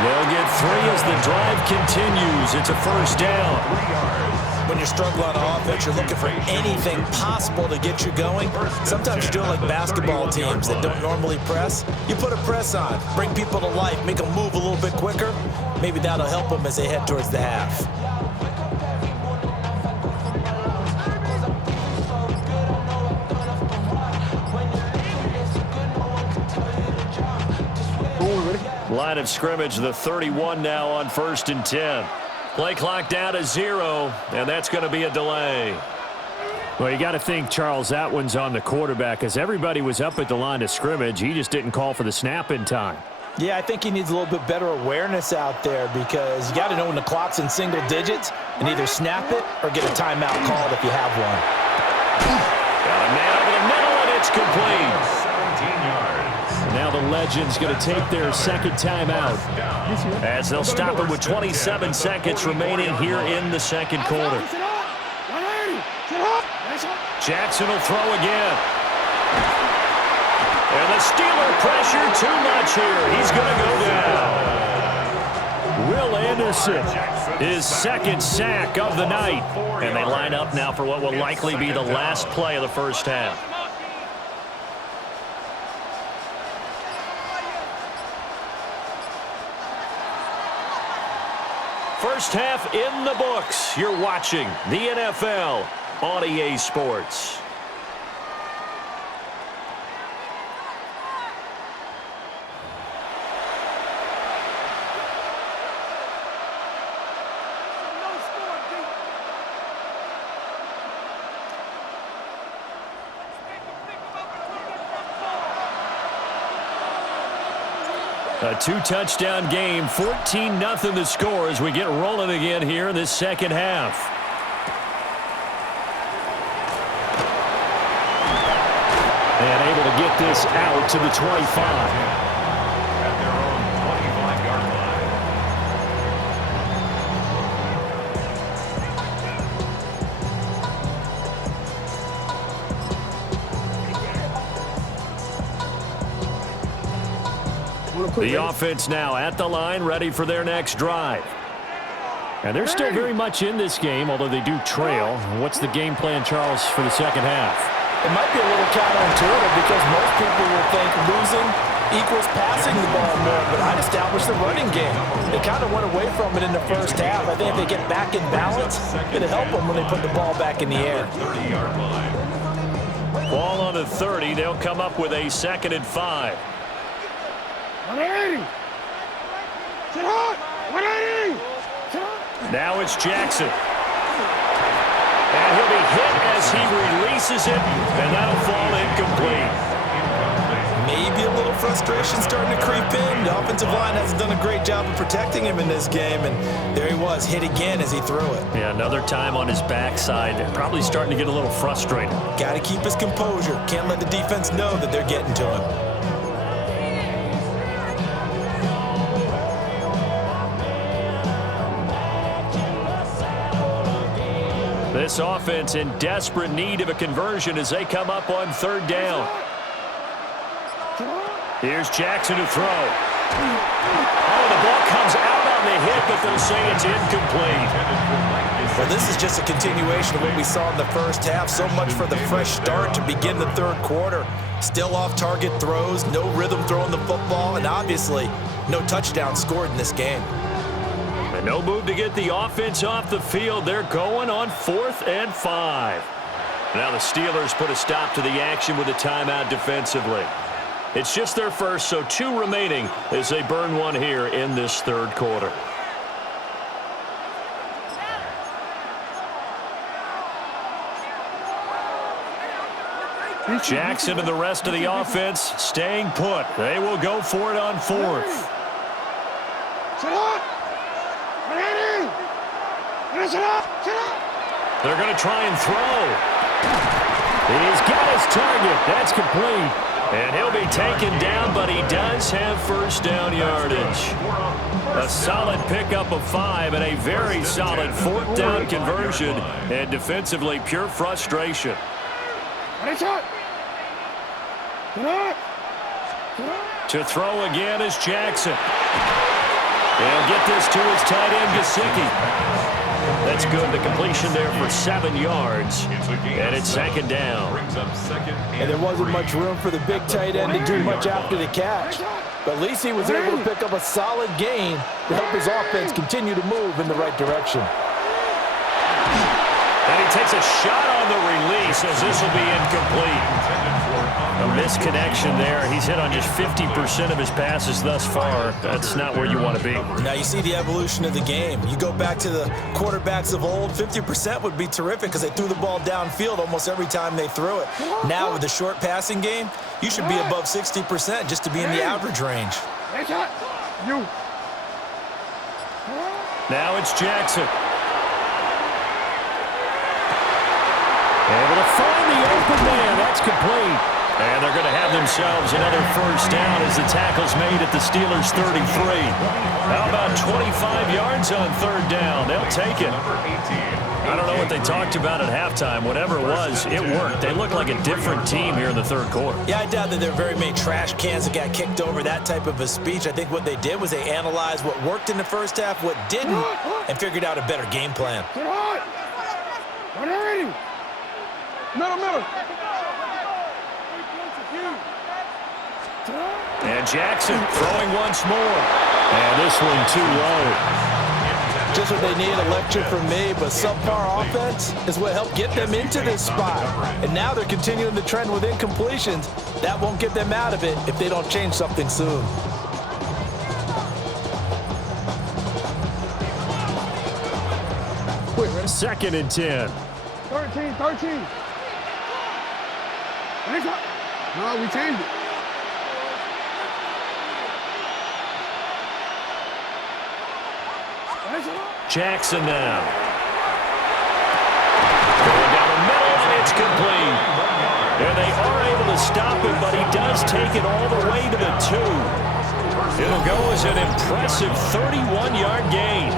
They'll get 3 as the drive continues. It's a first down. When you're struggling on offense, you're looking for anything possible to get you going. Sometimes you do it like basketball teams that don't normally press. You put a press on, bring people to life, make them move a little bit quicker. Maybe that'll help them as they head towards the half. Line of scrimmage, the 31 now on 1st and 10. Play clock down to 0, and that's going to be a delay. Well, you got to think, Charles, that one's on the quarterback, as everybody was up at the line of scrimmage. He just didn't call for the snap in time. Yeah, I think he needs a little bit better awareness out there, because you got to know when the clock's in single digits and either snap it or get a timeout called if you have one. Got a man over the middle, and it's complete. 17 yards. Now the Legends going to take their second timeout as they'll stop it with 27 seconds remaining here in the second quarter. Jackson will throw again. And the Steeler pressure too much here. He's going to go down. Will Anderson, his second sack of the night. And they line up now for what will likely be the last play of the first half. First half in the books. You're watching the NFL on EA Sports. A 2-touchdown game, 14-0 the score as we get rolling again here in this second half. And able to get this out to the 25. At their own 25-yard line. The offense now at the line, ready for their next drive. And they're still very much in this game, although they do trail. What's the game plan, Charles, for the second half? It might be a little counterintuitive because most people will think losing equals passing the ball more, but I'd establish the running game. They kind of went away from it in the first half. I think if they get back in balance, it'll help them when they put the ball back in the air. 30-yard line. Ball on the 30. They'll come up with a 2nd and 5. 180. Sit hot. 180. Now it's Jackson. And he'll be hit as he releases it, and that'll fall incomplete. Maybe a little frustration starting to creep in. The offensive line hasn't done a great job of protecting him in this game, and there he was, hit again as he threw it. Yeah, another time on his backside, probably starting to get a little frustrated. Got to keep his composure. Can't let the defense know that they're getting to him. This offense in desperate need of a conversion as they come up on 3rd down. Here's Jackson to throw. Oh, the ball comes out on the hit, but they'll say it's incomplete. Well, this is just a continuation of what we saw in the first half. So much for the fresh start to begin the 3rd quarter. Still off-target throws, no rhythm throwing the football, and obviously no touchdown scored in this game. And no move to get the offense off the field. They're going on 4th and 5. Now the Steelers put a stop to the action with a timeout defensively. It's just their first, so 2 remaining as they burn one here in this 3rd quarter. Jackson and the rest of the offense staying put. They will go for it on 4th. They're going to try and throw. He's got his target. That's complete. And he'll be taken down, but he does have first down yardage. A solid pickup of 5 and a very solid 4th down conversion. And defensively, pure frustration. To throw again is Jackson. He'll get this to his tight end, Gesicki. That's good. The completion there for 7 yards. And it's second down. And there wasn't much room for the big tight end to do much after the catch. But at least he was able to pick up a solid gain to help his offense continue to move in the right direction. And he takes a shot on the release as this will be incomplete. A misconnection there. He's hit on just 50% of his passes thus far. That's not where you want to be. Now you see the evolution of the game. You go back to the quarterbacks of old, 50% would be terrific because they threw the ball downfield almost every time they threw it. Now with the short passing game, you should be above 60% just to be in the average range. Now it's Jackson. Able to find the open man. That's complete. And they're going to have themselves another first down as the tackle's made at the Steelers' 33. How about 25 yards on third down? They'll take it. I don't know what they talked about at halftime. Whatever it was, it worked. They look like a different team here in the third quarter. Yeah, I doubt that there are very many trash cans that got kicked over, that type of a speech. I think what they did was they analyzed what worked in the first half, what didn't, and figured out a better game plan. Middle. And Jackson throwing once more. And this one too low. Just what they need, a lecture from me, but subpar offense is what helped get them into this spot. And now they're continuing the trend with incompletions. That won't get them out of it if they don't change something soon. Second and 10. 13. No, we changed it. Jackson now. Going down the middle, and it's complete. And they are able to stop him, but he does take it all the way to the 2. It'll go as an impressive 31-yard gain.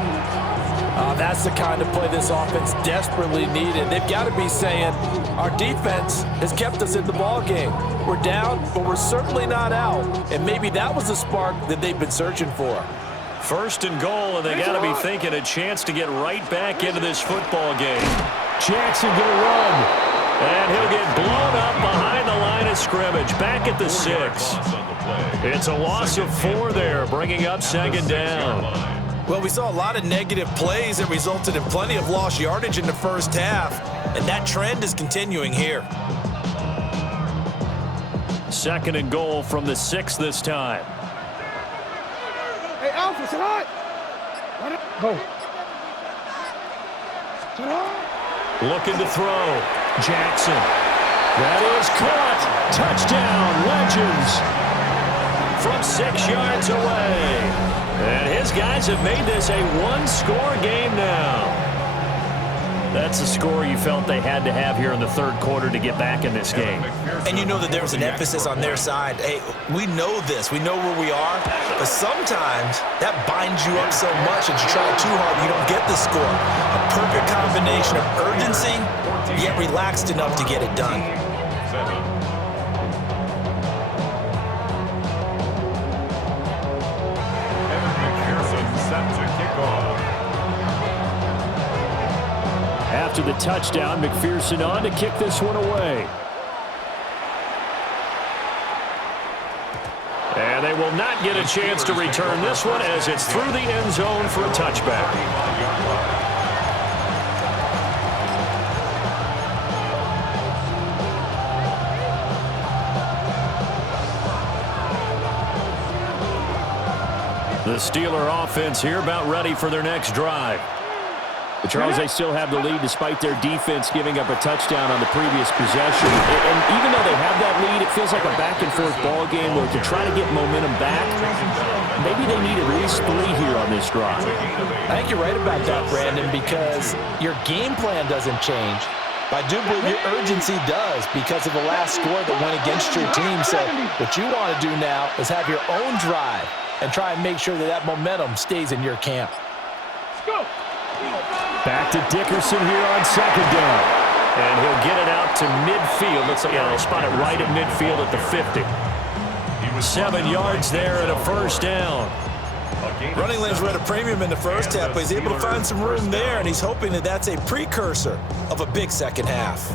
That's the kind of play this offense desperately needed. They've got to be saying, our defense has kept us in the ball game. We're down, but we're certainly not out. And maybe that was the spark that they've been searching for. First and goal, and they got to be thinking a chance to get right back into this football game. Jackson gonna run. And he'll get blown up behind the line of scrimmage, back at the 6. It's a loss of 4 there, bringing up second down. Well, we saw a lot of negative plays that resulted in plenty of lost yardage in the first half, and that trend is continuing here. Second and goal from the 6 this time. Hey, Alpha, sit hot. Go. Sit hot. Looking to throw. Jackson. That is caught. Touchdown, Legends. From 6 yards away. And his guys have made this a one-score game now. That's the score you felt they had to have here in the third quarter to get back in this game. And you know that there was an emphasis on their side. Hey, we know this. We know where we are. But sometimes that binds you up so much that you try too hard, you don't get the score. A perfect combination of urgency, yet relaxed enough to get it done. After the touchdown, McPherson on to kick this one away. And they will not get a chance to return this one as it's through the end zone for a touchback. The Steeler offense here about ready for their next drive. But Charles, they still have the lead despite their defense giving up a touchdown on the previous possession. And even though they have that lead, it feels like a back-and-forth ball game where to try to get momentum back, maybe they need at least 3 here on this drive. I think you're right about that, Brandon, because your game plan doesn't change. But I do believe your urgency does because of the last score that went against your team. So what you want to do now is have your own drive and try and make sure that that momentum stays in your camp. Let's go. Back to Dickerson here on second down. And he'll get it out to midfield. Looks like they'll spot it right at midfield at the 50. 7 yards there and a first down. Running lanes were at a premium in the first half, but he's able to find some room there, and he's hoping that that's a precursor of a big second half.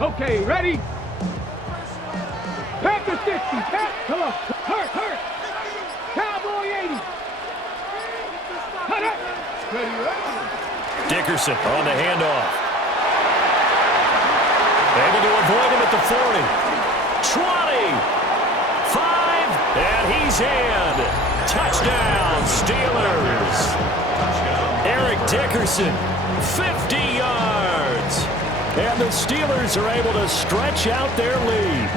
Okay, ready? Pack the 60. Pack. Come on. Hurt. Cowboy 80. Cut it. Ready. Dickerson on the handoff. Able to avoid him at the 40. 20. 5. And he's in. Touchdown, Steelers. Eric Dickerson, 50 yards. And the Steelers are able to stretch out their lead.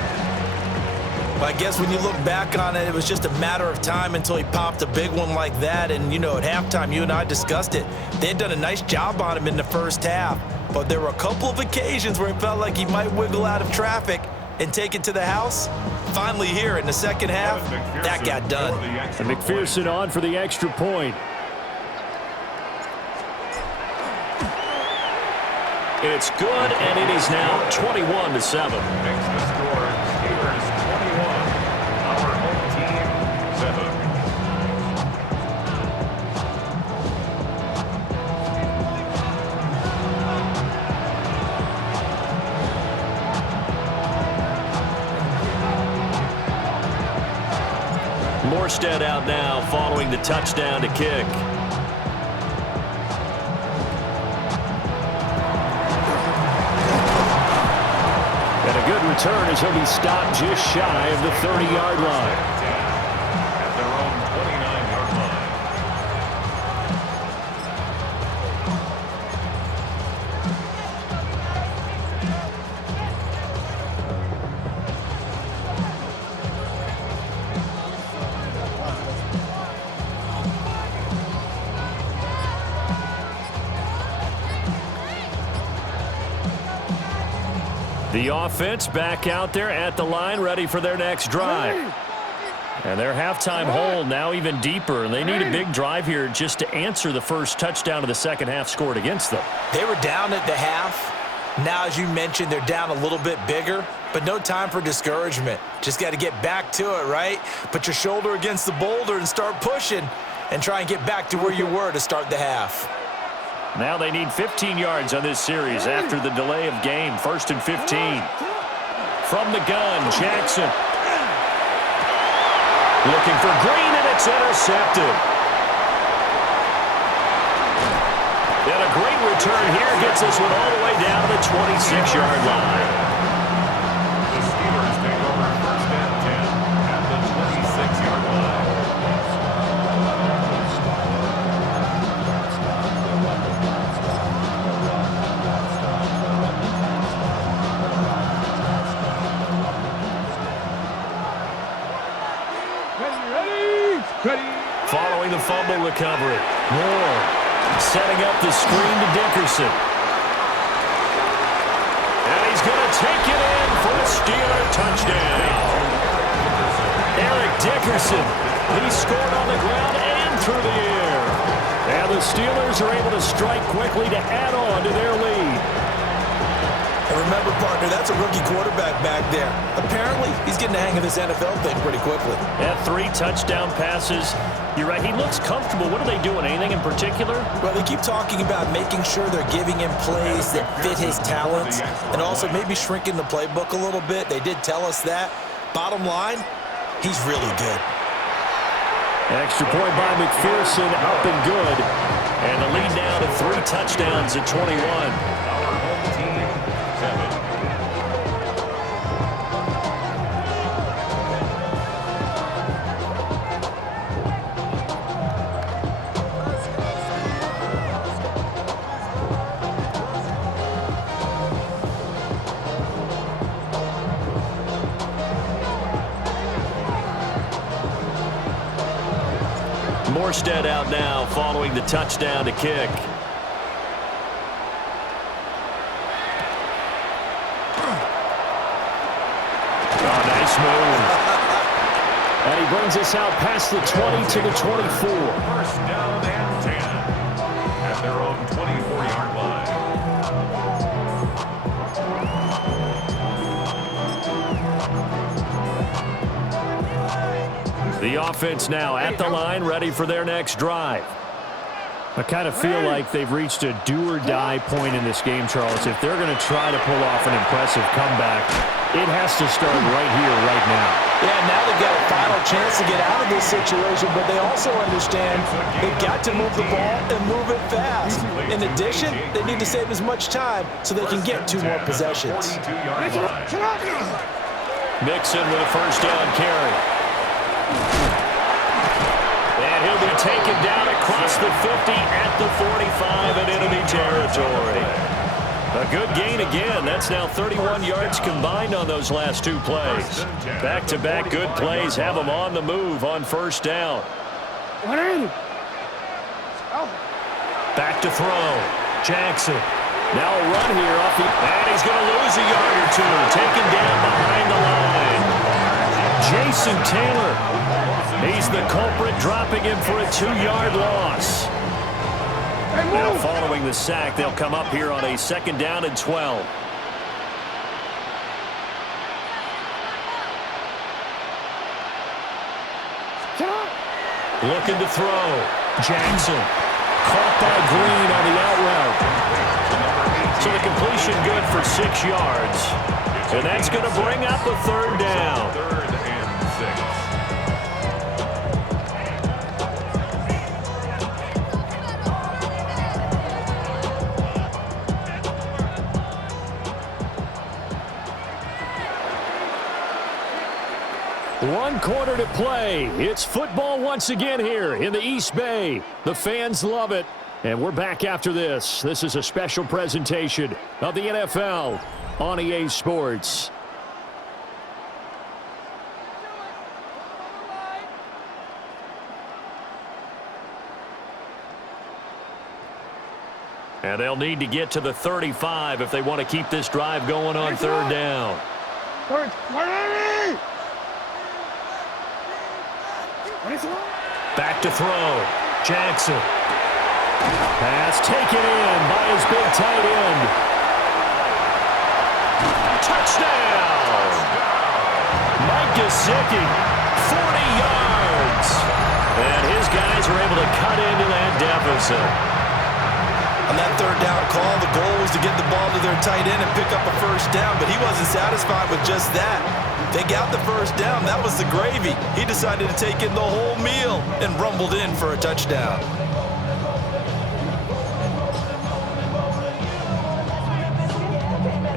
I guess when you look back on it, it was just a matter of time until he popped a big one like that. And, you know, at halftime, you and I discussed it. They had done a nice job on him in the first half. But there were a couple of occasions where it felt like he might wiggle out of traffic and take it to the house. Finally here in the second half, that got done. And McPherson on for the extra point. It's good, and it is now 21-7. Makes the score Steelers 21, our home team 7. Morstead out now following the touchdown to kick. And a good return as he'll be stopped just shy of the 30-yard line. At their own 29-yard line. The offense back out there at the line, ready for their next drive. And their halftime hole now even deeper, and they need a big drive here just to answer the first touchdown of the second half scored against them. They were down at the half. Now, as you mentioned, they're down a little bit bigger, but no time for discouragement. Just got to get back to it, right? Put your shoulder against the boulder and start pushing and try and get back to where you were to start the half. Now they need 15 yards on this series after the delay of game. 1st and 15. From the gun, Jackson. Looking for Green, and it's intercepted. And a great return here gets this one all the way down to the 26-yard line. The Steelers take over 1st and 10 at the 26-yard line. Ready. Following the fumble recovery. Moore setting up the screen to Dickerson. And he's going to take it in for a Steeler touchdown. Eric Dickerson. He scored on the ground and through the air. And the Steelers are able to strike quickly to add on to their lead. And remember, partner, that's a rookie quarterback back there. Apparently, he's getting the hang of this NFL thing pretty quickly. Yeah, 3 touchdown passes. You're right, he looks comfortable. What are they doing? Anything in particular? Well, they keep talking about making sure they're giving him plays that fit his talents and also maybe shrinking the playbook a little bit. They did tell us that. Bottom line, he's really good. Extra point by McPherson, up and good. And the lead now to 3 touchdowns at 21. Our home team 7. Morstead out now following the touchdown to kick. Oh, nice move. And he brings us out past the 20 to the 24. 1st down and 10 at their own 24-yard line. The offense now at the line, ready for their next drive. I kind of feel like they've reached a do-or-die point in this game, Charles. If they're going to try to pull off an impressive comeback, it has to start right here, right now. Yeah, now they've got a final chance to get out of this situation, but they also understand they've got to move the ball and move it fast. In addition, they need to save as much time so they can get 2 more possessions. Mixon with a first down carry. And he'll be taken down across the 50 at the 45 and enemy territory. A good gain again. That's now 31 yards combined on those last 2 plays. Back-to-back good plays have them on the move on first down. Back to throw. Jackson. Now a run here off the... And he's going to lose a yard or 2. Taken down behind the line. Jason Taylor. He's the culprit, dropping him for a 2-yard loss. Now following the sack, they'll come up here on a 2nd down and 12. Looking to throw. Jackson. Caught by Green on the out route. So the completion good for 6 yards. And that's going to bring up a 3rd down. 3rd and 6. One quarter to play. It's football once again here in the East Bay. The fans love it. And we're back after this. This is a special presentation of the NFL on EA Sports. And they'll need to get to the 35 if they want to keep this drive going on 3rd down. Back to throw. Jackson. Pass taken in by his big tight end. Touchdown! Mike Gesicki, 40 yards. And his guys are able to cut into that deficit. On that 3rd down call, the goal was to get the ball to their tight end and pick up a first down, but he wasn't satisfied with just that. They got the first down. That was the gravy. He decided to take in the whole meal and rumbled in for a touchdown.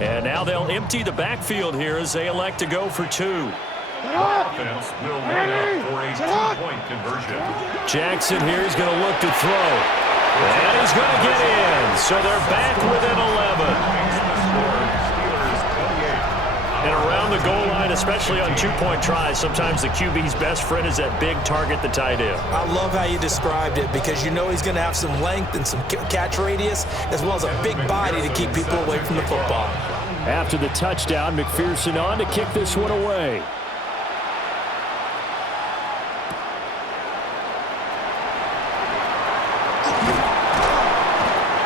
And now they'll empty the backfield here as they elect to go for 2. Offense will line up for a 2-point conversion. Jackson here is going to look to throw. And he's going to get in. So they're back within 11. And around the goal line, especially on 2-point tries, sometimes the QB's best friend is that big target, the tight end. I love how you described it because you know he's going to have some length and some catch radius as well as a big body to keep people away from the football. After the touchdown, McPherson on to kick this one away.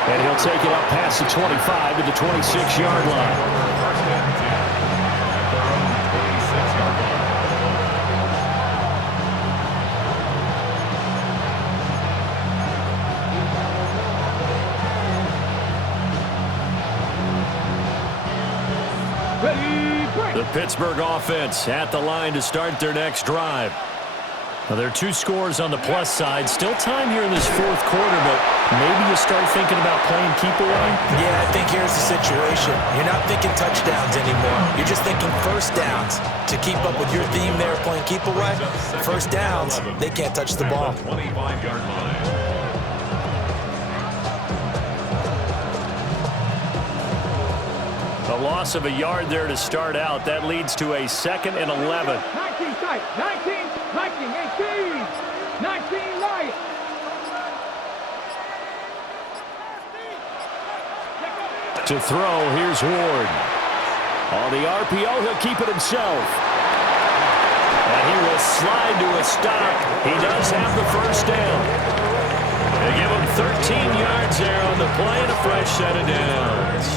And he'll take it up past the 25 to the 26-yard line. The Pittsburgh offense at the line to start their next drive. Now, there are 2 scores on the plus side. Still time here in this 4th quarter, but maybe you start thinking about playing keep away? Yeah, I think here's the situation. You're not thinking touchdowns anymore. You're just thinking first downs. To keep up with your theme there, playing keep away, first downs, they can't touch the ball. 25-yard line. A loss of a yard there to start out. That leads to a 2nd and 11. 19 tight. 19. 18. 19 light. To throw, here's Ward. On the RPO, he'll keep it himself. And he will slide to a stop. He does have the first down. They give him 13 yards there on the play and a fresh set of downs.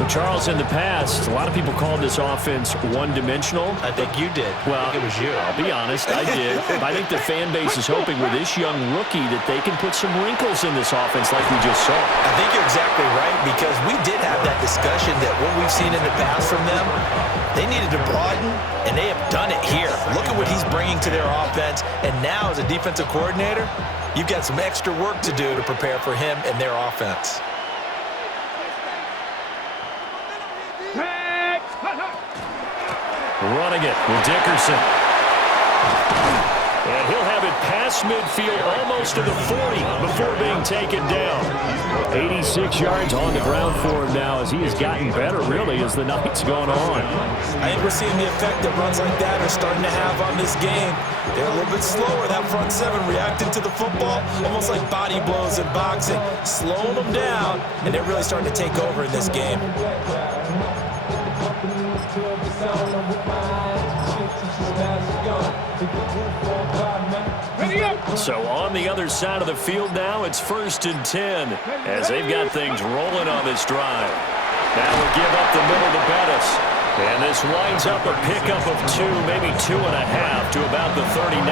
Well, Charles, in the past, a lot of people called this offense one-dimensional. I think you did. Well, I think it was you. I'll be honest, I did. I think the fan base is hoping with this young rookie that they can put some wrinkles in this offense like we just saw. I think you're exactly right, because we did have that discussion that what we've seen in the past from them, they needed to broaden, and they have done it here. Look at what he's bringing to their offense, and now as a defensive coordinator, you've got some extra work to do to prepare for him and their offense. Running it with Dickerson. And he'll have it past midfield almost to the 40 before being taken down. 86 yards on the ground for him now as he has gotten better, really, as the night's gone on. I think we're seeing the effect that runs like that are starting to have on this game. They're a little bit slower, that front seven, reacting to the football, almost like body blows in boxing, slowing them down, and they're really starting to take over in this game. So on the other side of the field now, it's 1st and 10 as they've got things rolling on this drive. Now we give up the middle to Bettis. And this winds up a pickup of 2, maybe 2.5 to about the 39.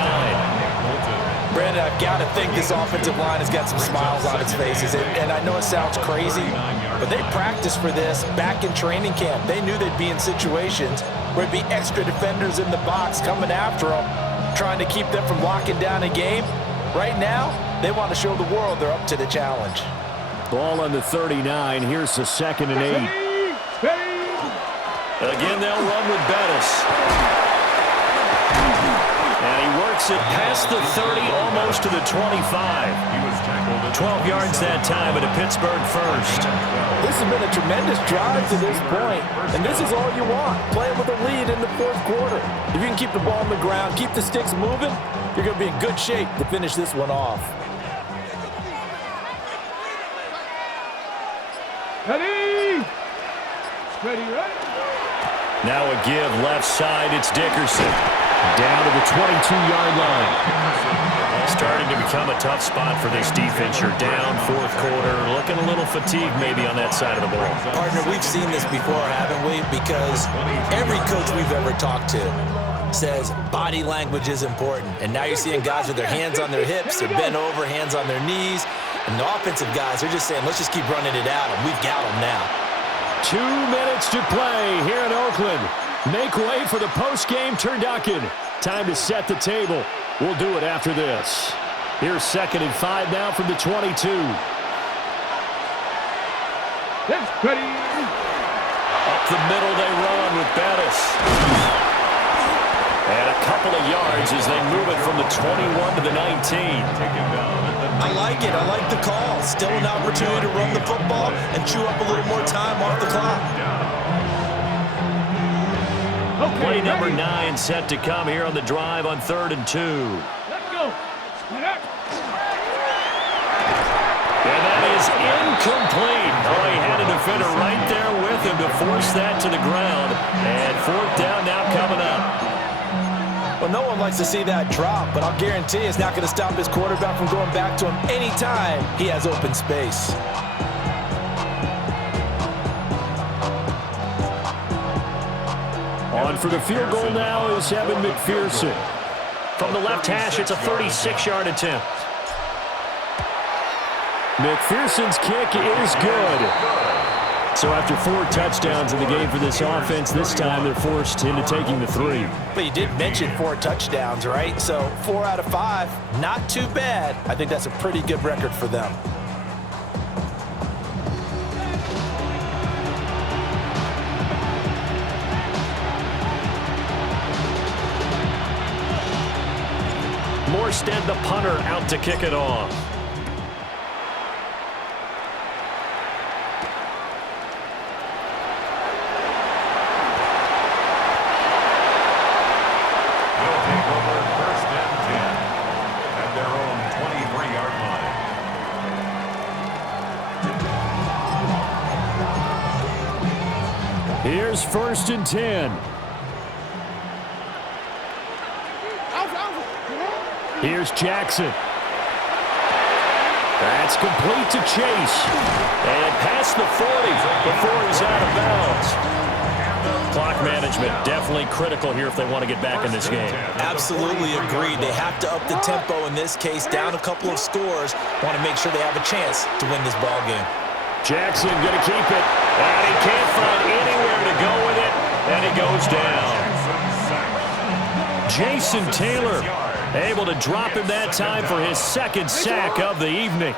Brandon, I've got to think this offensive line has got some smiles on its faces. And I know it sounds crazy, but they practiced for this back in training camp. They knew they'd be in situations where it'd be extra defenders in the box coming after them, trying to keep them from locking down a game. Right now, they want to show the world they're up to the challenge. Ball on the 39. Here's the 2nd and 8. Again, they'll run with Bettis. And he works it past the 30, almost to the 25. 12 yards that time and a Pittsburgh first. This has been a tremendous drive to this point, and this is all you want, playing with a lead in the 4th quarter. If you can keep the ball on the ground, keep the sticks moving, you're going to be in good shape to finish this one off. Ready? Ready, right? Now a give left side. It's Dickerson. Down to the 22-yard line. Starting to become a tough spot for this defense. You're down 4th quarter. Looking a little fatigued maybe on that side of the ball. Partner, we've seen this before, haven't we? Because every coach we've ever talked to says body language is important. And now you're seeing guys with their hands on their hips, they're bent over, hands on their knees. And the offensive guys, they're just saying, let's just keep running it out, and we've got them now. 2 minutes to play here in Oakland. Make way for the post-game turducken. Time to set the table. We'll do it after this. Here's 2nd and 5 now from the 22. That's ready. Up the middle they run with Bettis. And a couple of yards as they move it from the 21 to the 19. I like it. I like the call. Still an opportunity to run the football and chew up a little more time off the clock. Okay, Play number ready? 9 set to come here on the drive on 3rd and 2. Let's go. Get up. And that is incomplete. Oh, he had a defender right there with him to force that to the ground. And 4th down now coming up. Well, no one likes to see that drop, but I'll guarantee it's not going to stop his quarterback from going back to him anytime he has open space. On for the field goal now is Evan McPherson. From the left hash, it's a 36-yard attempt. McPherson's kick is good. So after 4 touchdowns in the game for this offense, this time they're forced into taking the 3. But you did mention 4 touchdowns, right? So 4 out of 5, not too bad. I think that's a pretty good record for them. Morstead, the punter, out to kick it off. He'll take over 1st and 10 at their own 23-yard line. Here's 1st and 10. Here's Jackson. That's complete to Chase. And past the 40 before he's out of bounds. Clock management definitely critical here if they want to get back in this game. Absolutely agreed. They have to up the tempo in this case, down a couple of scores. Want to make sure they have a chance to win this ball game. Jackson going to keep it. And he can't find anywhere to go with it. And he goes down. Jason Taylor able to drop him that time for his second sack of the evening.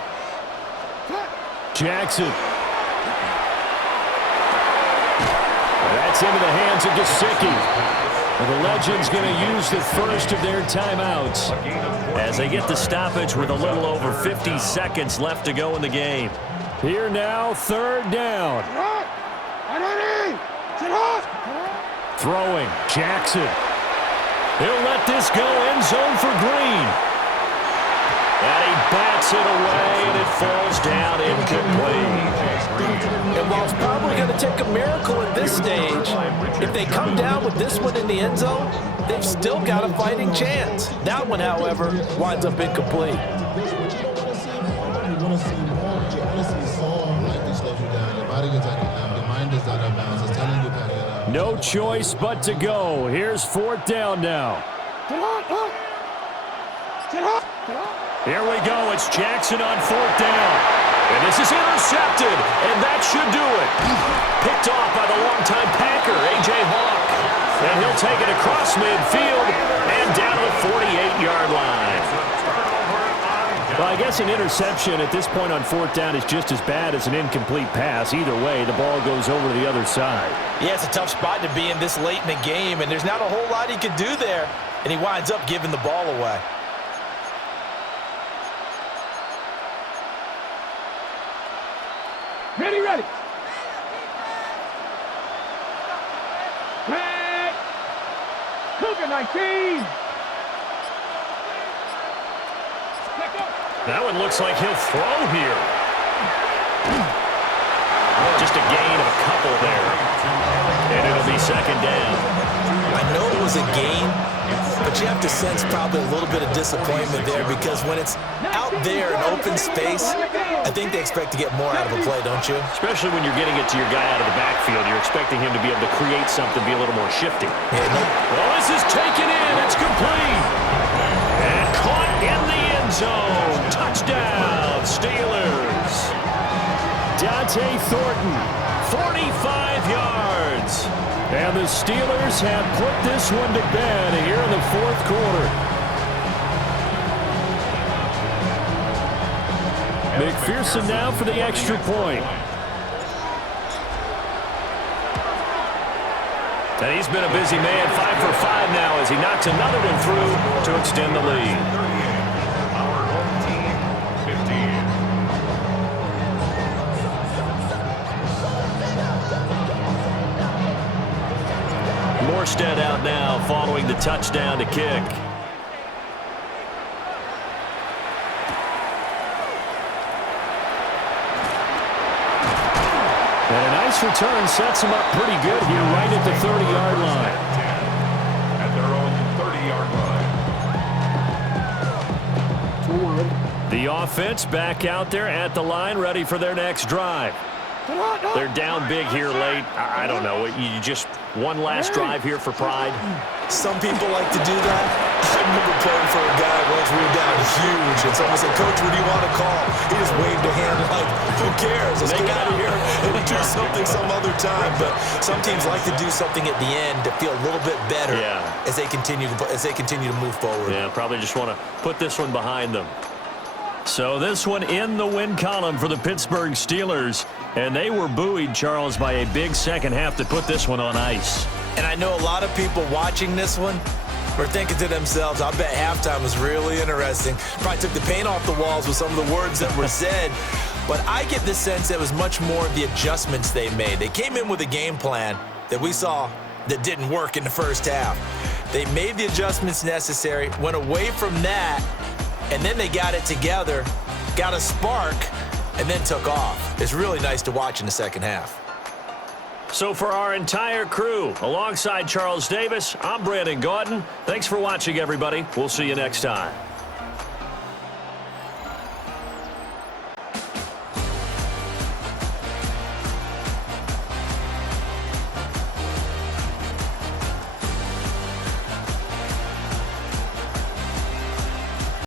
Jackson. That's into the hands of Gesicki. The Legends going to use the first of their timeouts as they get the stoppage with a little over 50 seconds left to go in the game. Here now, third down. Throwing, Jackson. He'll let this go end zone for Green. And he bats it away, and it falls down incomplete. And while it's probably going to take a miracle at this stage, if they come down with this one in the end zone, they've still got a fighting chance. That one, however, winds up incomplete. No choice but to go. Here's fourth down now. Here we go. It's Jackson on fourth down. And this is intercepted, and that should do it. Picked off by the longtime Packer, A.J. Hawk. And he'll take it across midfield and down to the 48-yard line. Well, I guess an interception at this point on fourth down is just as bad as an incomplete pass. Either way, the ball goes over to the other side. Yeah, it's a tough spot to be in this late in the game, and there's not a whole lot he could do there. And he winds up giving the ball away. Ready, ready. Red. Cougar 19. That one looks like he'll throw here. Just a gain of a couple there. And it'll be second down. I know it was a gain, but you have to sense probably a little bit of disappointment there because when it's out there in open space, I think they expect to get more out of a play, don't you? Especially when you're getting it to your guy out of the backfield. You're expecting him to be able to create something, be a little more shifty. Well, this is taken in. It's complete. And caught in the end zone. Touchdown, Steelers. Dante Thornton, 45 yards. And the Steelers have put this one to bed here in the fourth quarter. McPherson now for the extra point. And he's been a busy man, 5 for 5 now as he knocks another one through to extend the lead. Our home team, 15. Morstead out now following the touchdown to kick. And a nice return sets him up pretty good here right at the 30-yard line. At their own 30-yard line. The offense back out there at the line, ready for their next drive. They're down big here late. I don't know. You just one last drive here for pride. Some people like to do that. I remember playing for a guy once we were down huge, and someone said, "Coach, what do you want to call?" He just waved a hand like, "Who cares? Let's get out of here and do something some other time." But some teams like to do something at the end to feel a little bit better as they continue to move forward. Yeah, probably just want to put this one behind them. So this one in the win column for the Pittsburgh Steelers. And they were buoyed, Charles, by a big second half to put this one on ice. And I know a lot of people watching this one were thinking to themselves, I bet halftime was really interesting. Probably took the paint off the walls with some of the words that were said. But I get the sense that it was much more of the adjustments they made. They came in with a game plan that we saw that didn't work in the first half. They made the adjustments necessary, went away from that, and then they got it together, got a spark, and then took off. It's really nice to watch in the second half. So for our entire crew, alongside Charles Davis, I'm Brandon Gaudin. Thanks for watching, everybody. We'll see you next time.